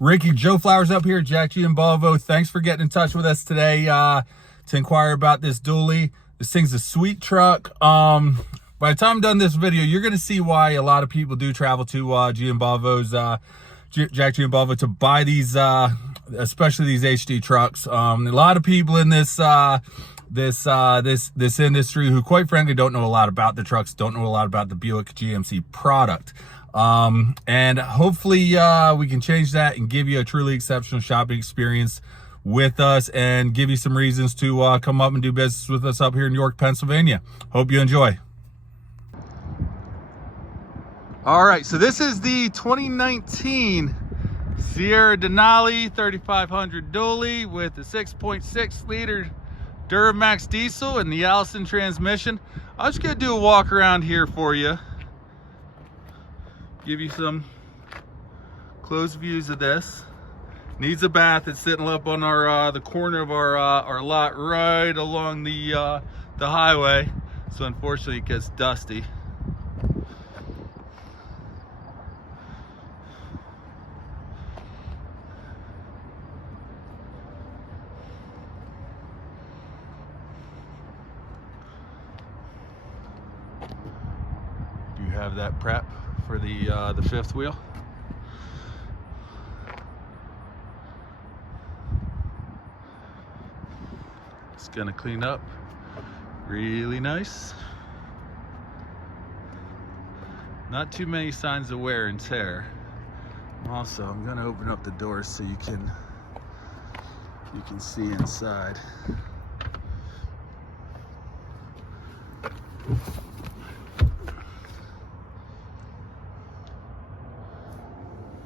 Ricky, Joe Flowers up here, Jack G and Volvo. Thanks for getting in touch with us today to inquire about this dually. This thing's a sweet truck. By the time I'm done this video, you're going to see why a lot of people do travel to G and Volvo's, Jack G and Volvo, to buy these, especially these HD trucks. A lot of people in this industry who, quite frankly, don't know a lot about the trucks, don't know a lot about the Buick GMC product. And hopefully we can change that and give you a truly exceptional shopping experience with us and give you some reasons to come up and do business with us up here in York, Pennsylvania. Hope you enjoy. All right, so this is the 2019 Sierra Denali 3500 dually with the 6.6 liter Duramax diesel and the Allison transmission. I'm just gonna do a walk around here for you, give you some close views of this. Needs a bath. It's sitting up on our the corner of our lot right along the highway, so unfortunately it gets dusty. You have that prep for the fifth wheel. It's gonna clean up really nice. Not too many signs of wear and tear. Also, I'm gonna open up the doors so you can see inside.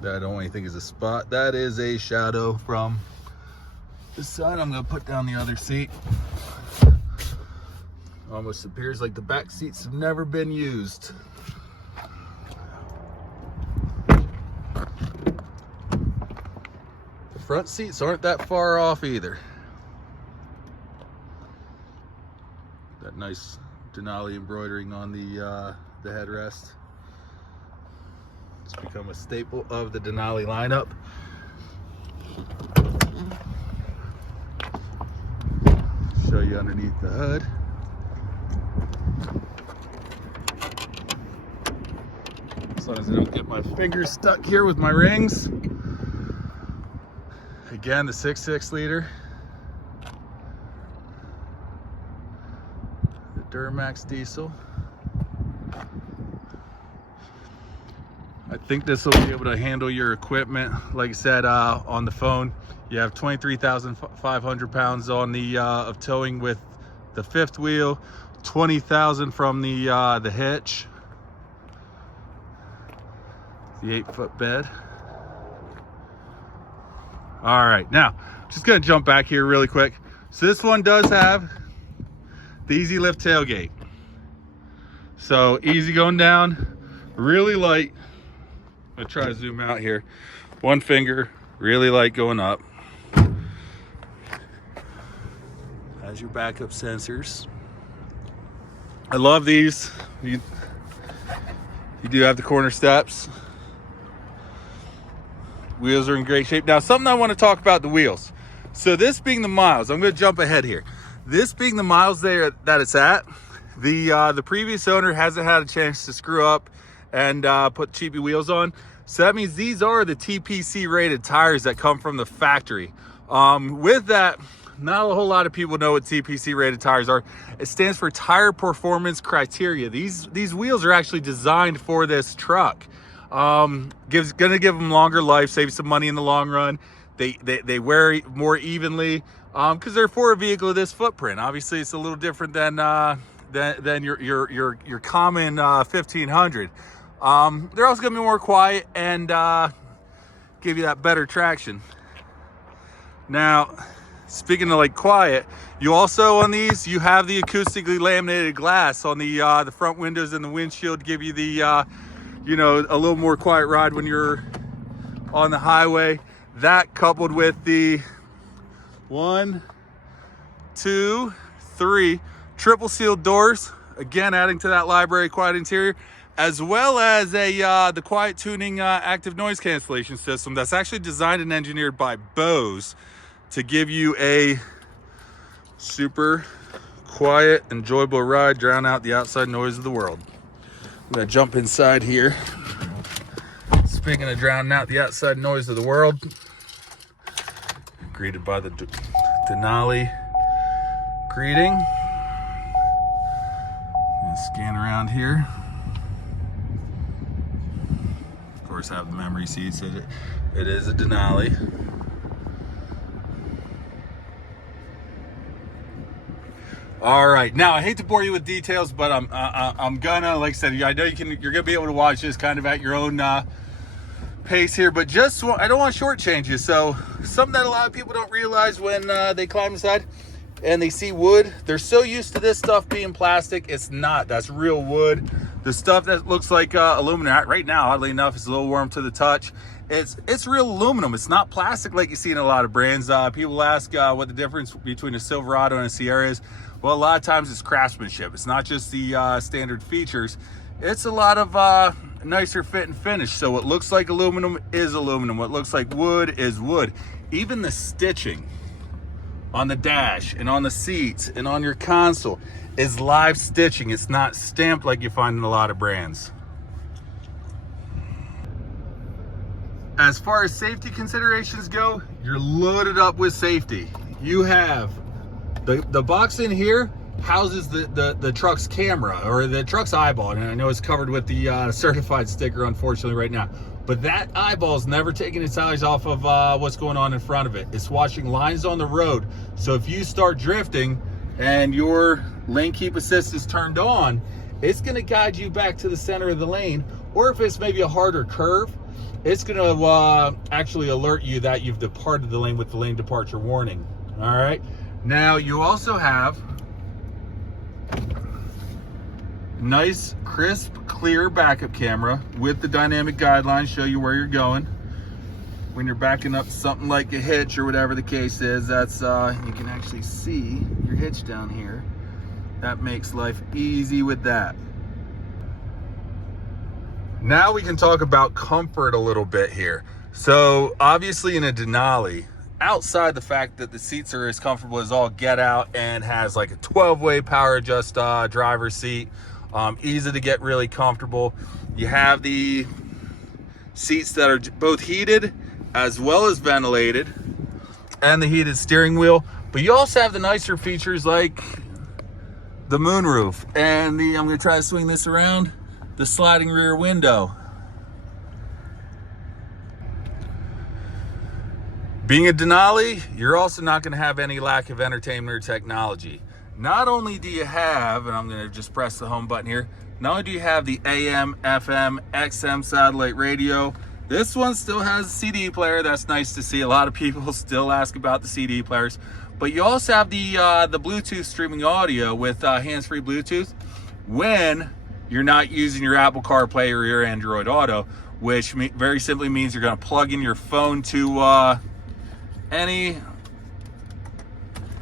That only thing is a spot. That is a shadow from the sun. I'm gonna put down the other seat. Almost appears like the back seats have never been used. The front seats aren't that far off either. That nice Denali embroidering on the headrest. It's become a staple of the Denali lineup. Show you underneath the hood. As long as I don't get my fingers stuck here with my rings. Again, the 6.6 liter. The Duramax diesel. I think this will be able to handle your equipment. Like I said, on the phone, you have 23,500 pounds on the of towing with the fifth wheel, 20,000 from the hitch, the 8-foot bed. All right, now just gonna jump back here really quick. So this one does have the easy lift tailgate, so easy going down, really light. I'm gonna try to zoom out here. One finger, really light going up. Has your backup sensors. I love these. You do have the corner steps. Wheels are in great shape. Now, something I want to talk about the wheels. So this being the miles, I'm gonna jump ahead here. This being the miles there that it's at, the previous owner hasn't had a chance to screw up and put cheapy wheels on. So that means these are the TPC rated tires that come from the factory. With that, not a whole lot of people know what TPC rated tires are. It stands for Tire Performance Criteria. These wheels are actually designed for this truck. Gonna give them longer life, save some money in the long run. They wear more evenly because they're for a vehicle of this footprint. Obviously, it's a little different than your common 1500. They're also gonna be more quiet and give you that better traction. Now, speaking of like quiet, you also on these, you have the acoustically laminated glass on the front windows and the windshield to give you the you know, a little more quiet ride when you're on the highway. That coupled with the 1, 2, 3 triple sealed doors, again adding to that library quiet interior. as well as the quiet tuning active noise cancellation system that's actually designed and engineered by Bose to give you a super quiet, enjoyable ride, drown out the outside noise of the world. I'm gonna jump inside here. Speaking of drowning out the outside noise of the world, greeted by the Denali greeting. Gonna scan around here. Of course, I have the memory seats. It is a Denali. All right, now I hate to bore you with details, but I'm gonna, like I said, I know you're gonna be able to watch this kind of at your own pace here, but I don't want to shortchange you. So something that a lot of people don't realize when they climb inside and they see wood, they're so used to this stuff being plastic. It's not. That's real wood. The stuff that looks like aluminum right now, oddly enough, is a little warm to the touch. It's real aluminum. It's not plastic like you see in a lot of brands. People ask what the difference between a Silverado and a Sierra is. Well, a lot of times it's craftsmanship. It's not just the standard features. It's a lot of nicer fit and finish. So what looks like aluminum is aluminum. What looks like wood is wood. Even the stitching on the dash and on the seats and on your console is live stitching. It's not stamped like you find in a lot of brands. As far as safety considerations go, you're loaded up with safety. You have the box in here houses the truck's camera, or the truck's eyeball, and I know it's covered with the certified sticker, unfortunately, right now. But that eyeball is never taking its eyes off of what's going on in front of it. It's watching lines on the road. So if you start drifting and your lane keep assist is turned on, it's going to guide you back to the center of the lane. Or if it's maybe a harder curve, it's going to actually alert you that you've departed the lane with the lane departure warning. All right. Now you also have nice, crisp, clear backup camera with the dynamic guidelines, show you where you're going. When you're backing up something like a hitch or whatever the case is, that's you can actually see your hitch down here. That makes life easy with that. Now we can talk about comfort a little bit here. So obviously in a Denali, outside the fact that the seats are as comfortable as all get out and has like a 12-way power adjust driver's seat, easy to get really comfortable. You have the seats that are both heated as well as ventilated, and the heated steering wheel. But you also have the nicer features like the moonroof and I'm gonna try to swing this around, the sliding rear window. Being a Denali, you're also not going to have any lack of entertainment or technology. Not only do you have, and I'm going to just press the home button here, not only do you have the AM, FM, XM satellite radio, this one still has a CD player. That's nice to see. A lot of people still ask about the CD players. But you also have the Bluetooth streaming audio with hands-free Bluetooth when you're not using your Apple CarPlay or your Android Auto, which very simply means you're going to plug in your phone to any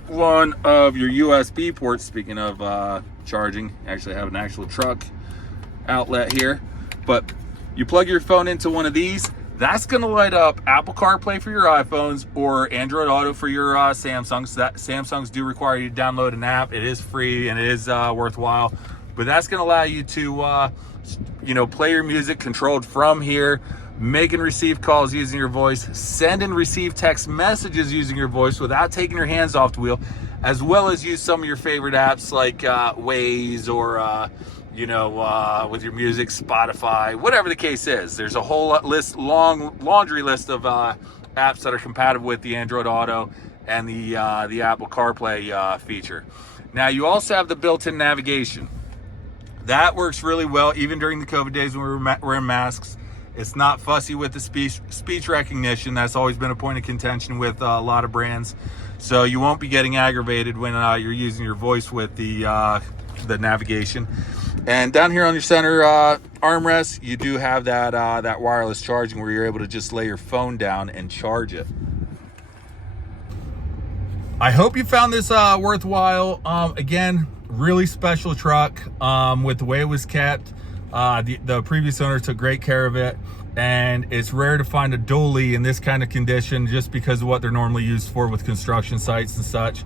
one of your USB ports. Speaking of charging, actually I have an actual truck outlet here, but you plug your phone into one of these, that's going to light up Apple CarPlay for your iPhones or Android Auto for your Samsungs. Samsungs do require you to download an app. It is free and it is worthwhile, but that's going to allow you to play your music controlled from here, make and receive calls using your voice, send and receive text messages using your voice without taking your hands off the wheel, as well as use some of your favorite apps like Waze or with your music, Spotify, whatever the case is. There's a whole long laundry list of apps that are compatible with the Android Auto and the Apple CarPlay feature. Now you also have the built-in navigation. That works really well even during the COVID days when we were wearing masks. It's not fussy with the speech recognition. That's always been a point of contention with a lot of brands. So you won't be getting aggravated when you're using your voice with the navigation. And down here on your center armrest, you do have that wireless charging where you're able to just lay your phone down and charge it. I hope you found this worthwhile. Again, really special truck with the way it was kept. The previous owner took great care of it, and it's rare to find a dually in this kind of condition just because of what they're normally used for with construction sites and such.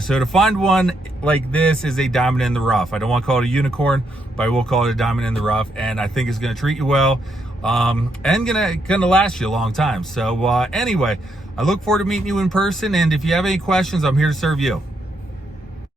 So to find one like this is a diamond in the rough. I don't want to call it a unicorn, but I will call it a diamond in the rough, and I think it's going to treat you well, and gonna last you a long time. So anyway, I look forward to meeting you in person, and if you have any questions, I'm here to serve you.